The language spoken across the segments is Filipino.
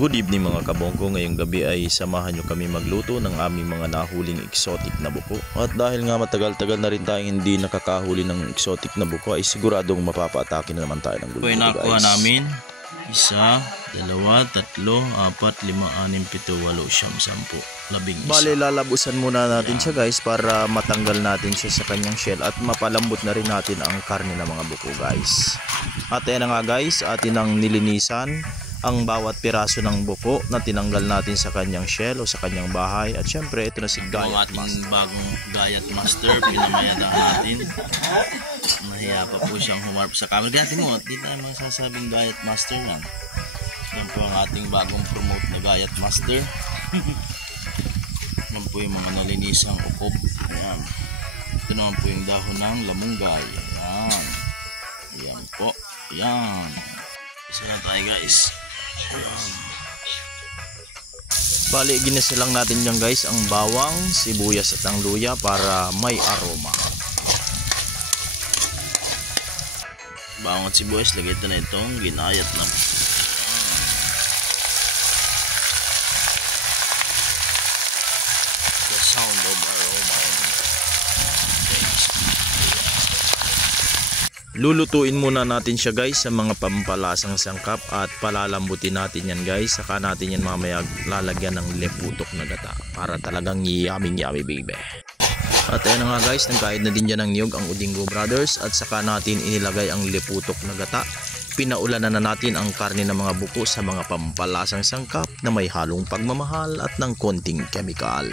Good evening mga kabongko, ngayong gabi ay samahan nyo kami magluto ng aming mga nahuling exotic na buko. At dahil nga matagal-tagal na rin tayong hindi nakakahuli ng exotic na buko ay siguradong mapapa-atake na naman tayo ng gulo. Nakuha namin 1, 2, 3, 4, 5, 6, 7, 8, 9, 10, 11. Bale, lalabusan muna natin siya guys para matanggal natin siya sa kanyang shell at mapalambot na rin natin ang karne ng mga buko guys. At ayan na nga guys, atin ang nilinisan ang bawat piraso ng buko na tinanggal natin sa kanyang shell o sa kanyang bahay. At syempre ito na si Gayat ating Master. bagong Gayat Master, pinamayadahan natin. Nahiya pa po siyang humarap sa camera. Gati mo, di tayo masasabing Gayat Master lang. Yan po ang ating bagong promote na Gayat Master. Yan po yung mga nalinisang ukop. Ayan. Ito naman po yung dahon ng lamunggay. Ayan. Ayan po. Ayan. Isa na tayo guys. Bali, ginisa lang natin dyan guys ang bawang, sibuyas at ang luya para may aroma. Bawang at sibuyas, lagay ito na itong ginayat na. The sound of aroma. Lulutuin muna natin siya guys sa mga pampalasang sangkap at palalambutin natin yan guys. Saka natin yan mamaya lalagyan ng leputok na gata para talagang yummy baby. At ayan na nga guys, nagkain na din dyan ng niyog ang Udingo Brothers at saka natin inilagay ang leputok na gata. Pinaulanan na natin ang karne ng mga buko sa mga pampalasang sangkap na may halong pagmamahal at ng konting chemical.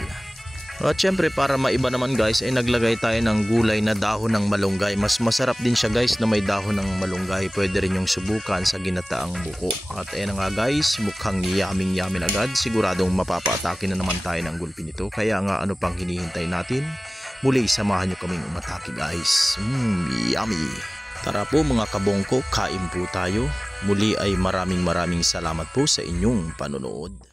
At syempre para maiba naman guys ay naglagay tayo ng gulay na dahon ng malunggay. Mas masarap din siya guys na may dahon ng malunggay. Pwede rin yung subukan sa ginataang buko. At ayan nga guys, mukhang yummy agad. Siguradong mapapa-atake na naman tayo ng gulpi nito. Kaya nga ano pang hinihintay natin? Muli samahan nyo kaming umatake guys. Yummy! Tara po mga kabongko, kain po tayo. Muli ay maraming salamat po sa inyong panonood.